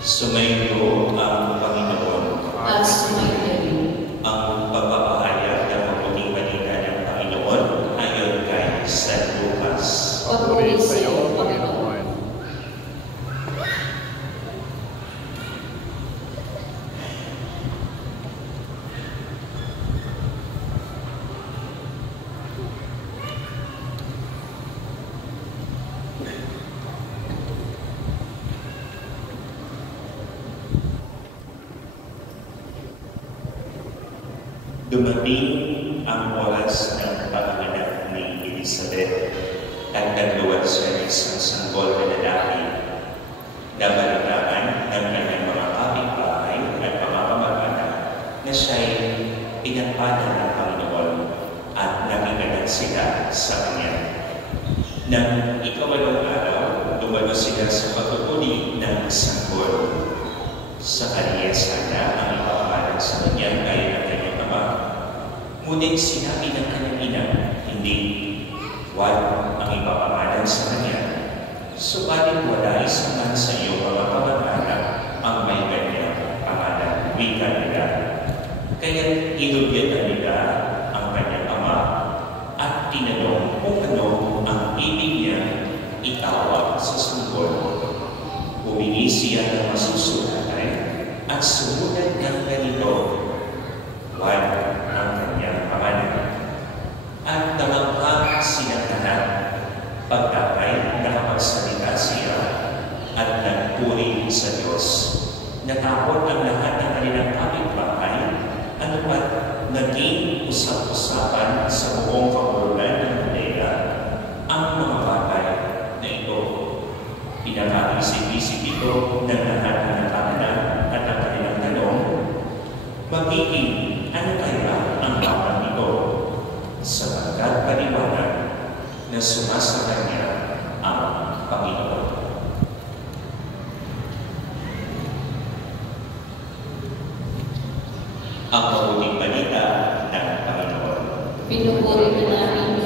Sumayo ang Panginoon at sumayo rin ang pagpapahayag ng mabuting balita ng Panginoon ayon kay San Lucas. Papuri sa iyo, Panginoon. Dumating ang oras ng panganganak ni Elizabeth at nagluwag siya ng isang sanggol na lalaki. Nabalitaan ng kanyang mga kapitbahay at mga kamag-anak na siya'y pinagpala ng Panginoon at nakikinig sila sa kanya. Nang ikawalong araw, dumalo sila sa pagpupuli ng sanggol. Sa kanya sana ang ipapamalan sa kanya gaya ng kanyang ama. Ngunit sinabi ng kanyang ina, hindi, huwag ang ipapamalan sa kanya. Subalit wala isang man sa iyo mga kamag-anak ang may kanyang pangalan, wika nila. Kaya inubyan nila ang kanyang ama at tinanong kung ano ang ibig niya itawag sa sanggol. Humingi siya ng masusulatan at sumunod ng ganito, huwag ang kanyang pangalan. At namangha silang lahat, pagkakay nakapagsalita siya at nagpuri sa Diyos. Natakot ang lahat ng kanilang kapitbahay, ano pat naging usap-usapan sa buong kapuluran ng Judea ang mga bagay na ito. Pinakaisip-isip ito ng lahat ng nakakanap at ang kanilang tanong, magiging ano kaya ang batang ito? Sapagkat paliwanag na sumasa kanya ang Panginoon. Ang mabuting balita ng Panginoon. Pinupuri ka namin,